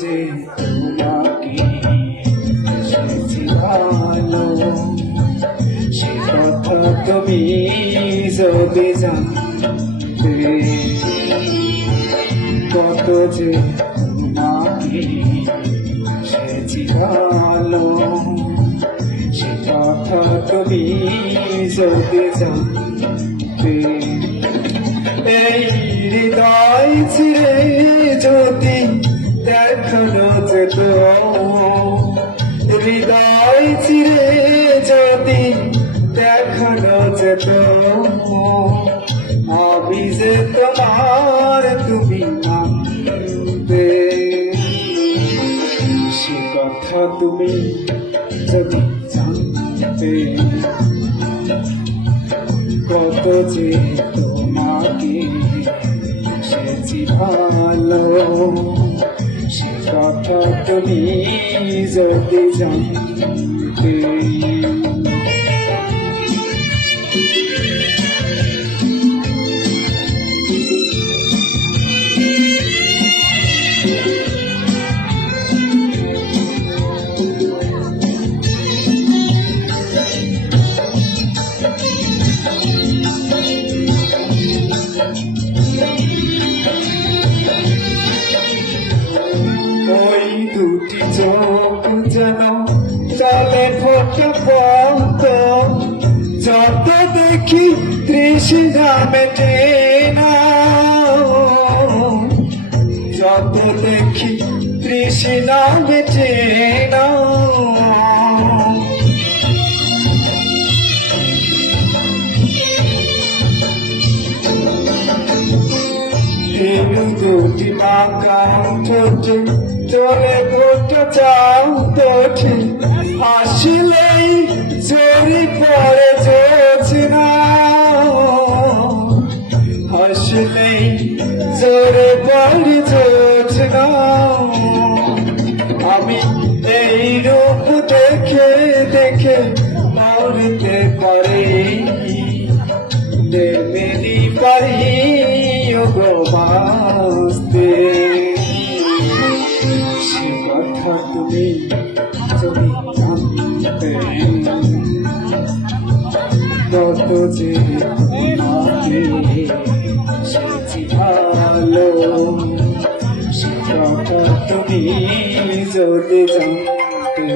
যে তোমাকে এসেছি ভালো, সে কথা তুমি যদি জানতে, কত যে তোমাকে এসেছি ভালো, সে কথা তুমি যদি জানতে। এই হৃদয় ছিঁড়ে যদি দেখানো যেত, হৃদয় ছিঁড়ে যদি দেখানো যেত, আমি যে তোমার তুমি মানতে, সে কথা তুমি যদি জানতে, কত যে তোমাকে এসেছি ভালো, সে কথা তুমি যদি জানতে। ওই দুটি চোখ যেন চলে ফোটা পন্ত, যত দেখি তৃষ্ণা মেটে না, যত দেখি তৃষ্ণা মেটে না। দুটি বাঁকা ঠোঁটে চলে গোটা চাও তোঠে, হাসলেই জড়ি পড়ে জোছনা, হাসলেই জোরে পড়ে জোছনা। আমি এই রূপ দেখে দেখে মরতে পারি, দেবেরি পারি বাঁচতে, সে কথা তুমি যদি জানতে, কত যে তোমাকে এসেছি ভালো, সে কথা তুমি যদি জানতে।